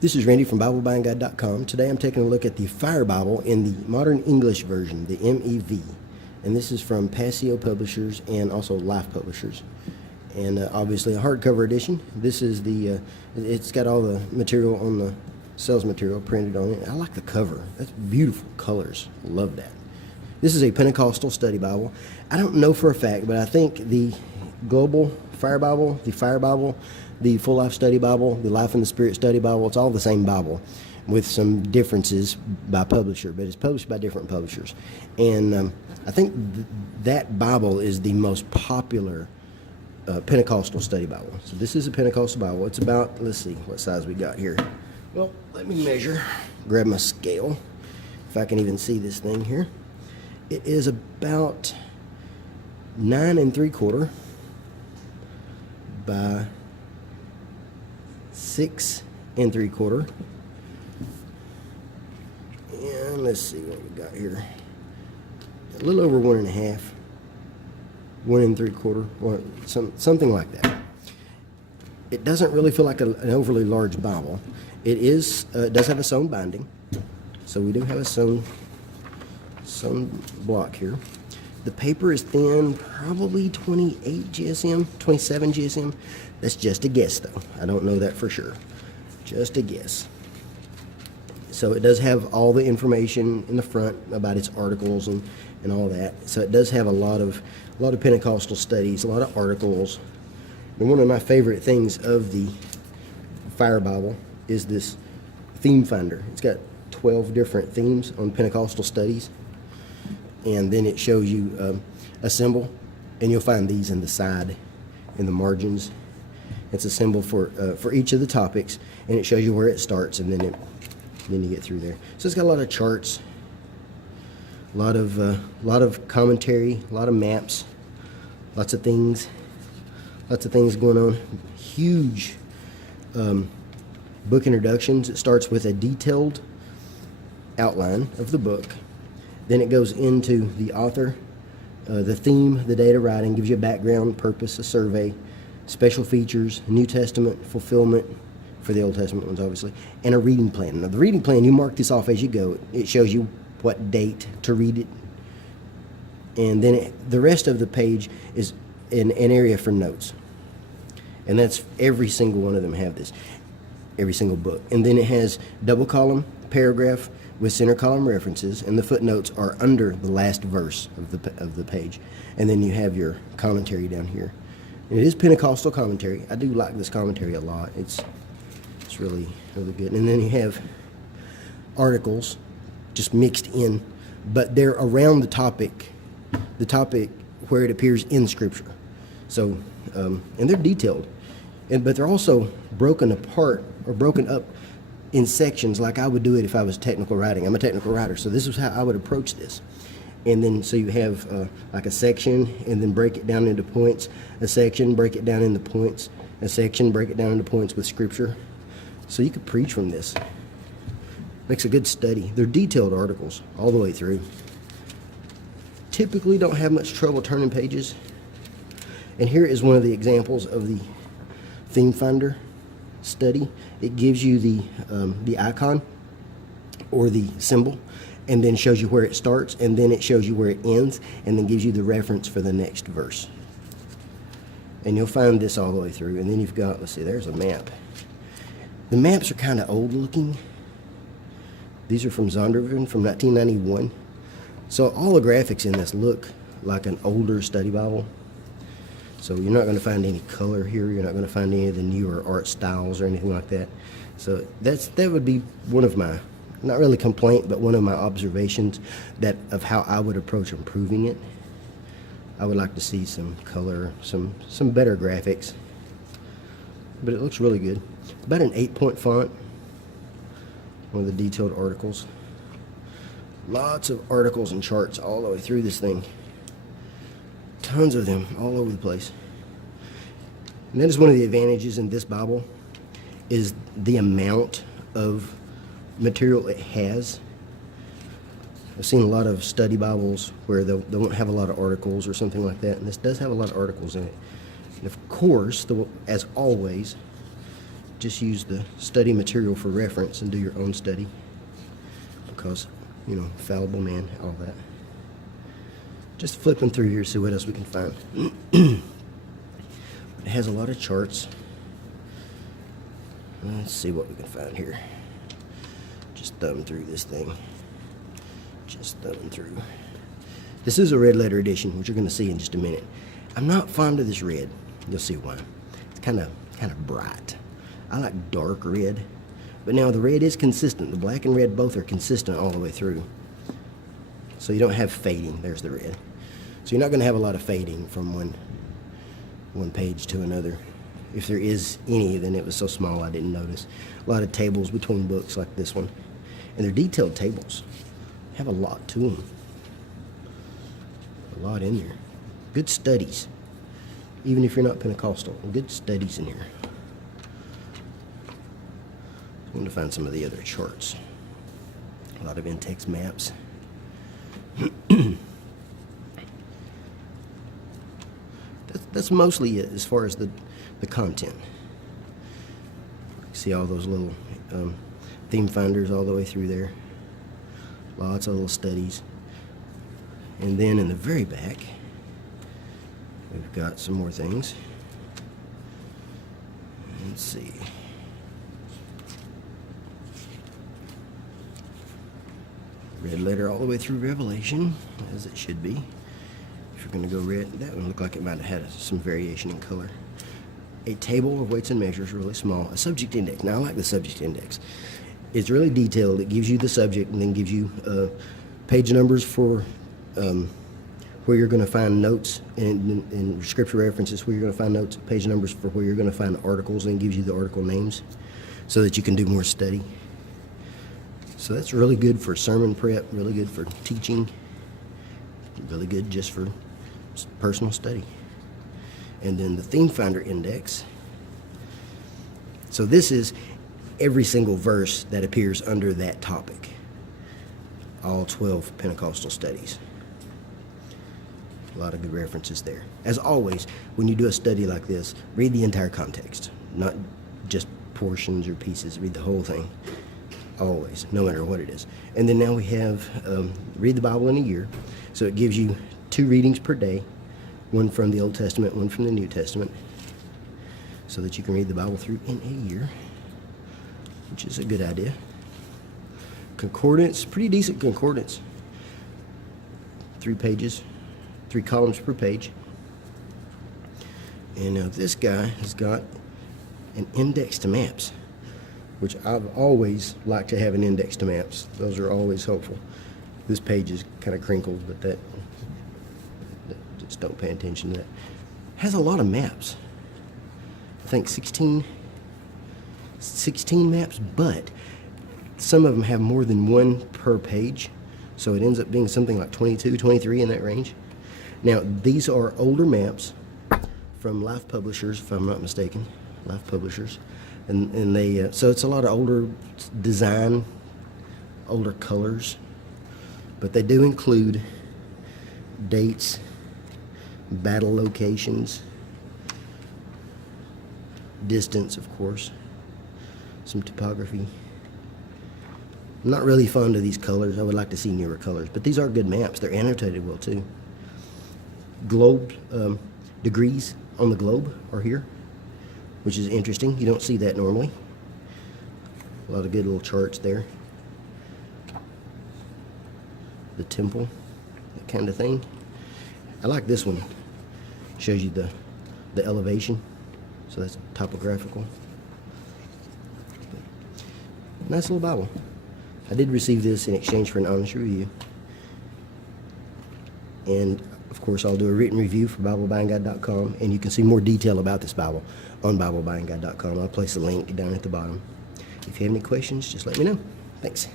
This is Randy from BibleBuyingGuide.com. Today I'm taking a look at the Fire Bible in the Modern English version, the MEV. And this is from Passio Publishers and also Life Publishers. And obviously a hardcover edition. This is the, it's got all the material on the sales material printed on it. I like the cover. That's beautiful colors. Love that. This is a Pentecostal study Bible. I don't know for a fact, but I think the Global Fire Bible, the Fire Bible, the Full Life Study Bible, the Life in the Spirit Study Bible, it's all the same Bible with some differences by publisher, but it's published by different publishers. And I think that Bible is the most popular Pentecostal study Bible. So this is a Pentecostal Bible. It's about, let's see what size we got here. Well, let me measure, grab my scale, if I can even see this thing here. It is about 9 3/4 by 6 3/4. And let's see what we got here. A little over 1 1/2, 1 3/4, or something like that. It doesn't really feel like an overly large Bible. It is. It does have a sewn binding, so we do have a sewn block here. The paper is thin, probably 28 GSM, 27 GSM. That's just a guess, though. I don't know that for sure. Just a guess. So it does have all the information in the front about its articles and all that. So it does have a lot of Pentecostal studies, a lot of articles. And one of my favorite things of the Fire Bible is this theme finder. It's got 12 different themes on Pentecostal studies. And then it shows you a symbol, and you'll find these in the side, in the margins. It's a symbol for each of the topics, and it shows you where it starts, and then you get through there. So it's got a lot of charts, a lot of commentary, a lot of maps, lots of things going on. Huge book introductions. It starts with a detailed outline of the book. Then it goes into the author, the theme, the date of writing, gives you a background, purpose, a survey, special features, New Testament, fulfillment for the Old Testament ones, obviously, and a reading plan. Now, the reading plan, you mark this off as you go. It shows you what date to read it. And then the rest of the page is an area for notes. And that's every single one of them have this, every single book. And then it has double column, paragraph, with center column references, and the footnotes are under the last verse of the page. And then you have your commentary down here. And it is Pentecostal commentary. I do like this commentary a lot. It's really, really good. And then you have articles just mixed in, but they're around the topic where it appears in Scripture. So, and they're detailed, but they're also broken apart or broken up in sections like I would do it if I was technical writing. I'm a technical writer, so this is how I would approach this. And then so you have like a section, and then break it down into points, a section, break it down into points, a section, break it down into points with Scripture. So you could preach from this. Makes a good study. They're detailed articles all the way through. Typically don't have much trouble turning pages. And here is one of the examples of the theme finder study. It gives you the icon or the symbol, and then shows you where it starts, and then it shows you where it ends, and then gives you the reference for the next verse. And you'll find this all the way through. And then you've got, let's see, there's a map. The maps are kind of old looking. These are from Zondervan from 1991. So all the graphics in this look like an older study Bible. So you're not going to find any color here. You're not going to find any of the newer art styles or anything like that. So that would be one of my, not really complaint, but one of my observations of how I would approach improving it. I would like to see some color, some better graphics. But it looks really good. It's about an 8-point font. One of the detailed articles. Lots of articles and charts all the way through this thing. Tons of them all over the place. And that is one of the advantages in this Bible, is the amount of material it has. I've seen a lot of study Bibles where they won't have a lot of articles or something like that, and this does have a lot of articles in it. And of course, as always, just use the study material for reference and do your own study, because, you know, fallible man, all that. Just flipping through here, see what else we can find. It has a lot of charts. Let's see what we can find here. Just thumbing through this thing. Just thumbing through. This is a red letter edition, which you're going to see in just a minute. I'm not fond of this red. You'll see why. It's kind of bright. I like dark red, but now the red is consistent. The black and red both are consistent all the way through. So you don't have fading. There's the red. So you're not going to have a lot of fading from one page to another. If there is any, then it was so small I didn't notice. A lot of tables between books like this one. And they're detailed tables. Have a lot to them. A lot in there. Good studies. Even if you're not Pentecostal. Good studies in here. I want to find some of the other charts. A lot of in-text maps. That's mostly it as far as the content. See all those little theme finders all the way through there. Lots of little studies. And then in the very back, we've got some more things. Let's see. Red letter all the way through Revelation, as it should be. If you're going to go red, that one looked like it might have had some variation in color. A table of weights and measures, really small. A subject index. Now, I like the subject index. It's really detailed. It gives you the subject and then gives you page numbers for where you're going to find notes, and scripture references where you're going to find notes, page numbers for where you're going to find articles, and gives you the article names so that you can do more study. So that's really good for sermon prep, really good for teaching, really good just for personal study. And then the theme finder index. So this is every single verse that appears under that topic. All 12 Pentecostal studies. A lot of good references there. As always, when you do a study like this, read the entire context, not just portions or pieces. Read the whole thing. Always, no matter what it is. And then now we have read the Bible in a year. So it gives you 2 readings per day, one from the Old Testament, one from the New Testament, so that you can read the Bible through in a year, which is a good idea. Concordance, pretty decent concordance. 3 pages, 3 columns per page. And now this guy has got an index to maps, which I've always liked to have an index to maps. Those are always helpful. This page is kind of crinkled, but that just don't pay attention to that. Has a lot of maps. I think 16 maps, but some of them have more than one per page, so it ends up being something like 22, 23 in that range. Now, these are older maps from Life Publishers, if I'm not mistaken. Life Publishers. And they, so it's a lot of older design, older colors, but they do include dates, battle locations, distance, of course, some topography. I'm not really fond of these colors. I would like to see newer colors, but these are good maps. They're annotated well too. Globe, degrees on the globe are here, which is interesting. You don't see that normally. A lot of good little charts there. The temple, that kind of thing. I like this one. Shows you the elevation. So that's topographical. Nice little Bible. I did receive this in exchange for an honest review. And of course, I'll do a written review for BibleBuyingGuide.com, and you can see more detail about this Bible on BibleBuyingGuide.com. I'll place a link down at the bottom. If you have any questions, just let me know. Thanks.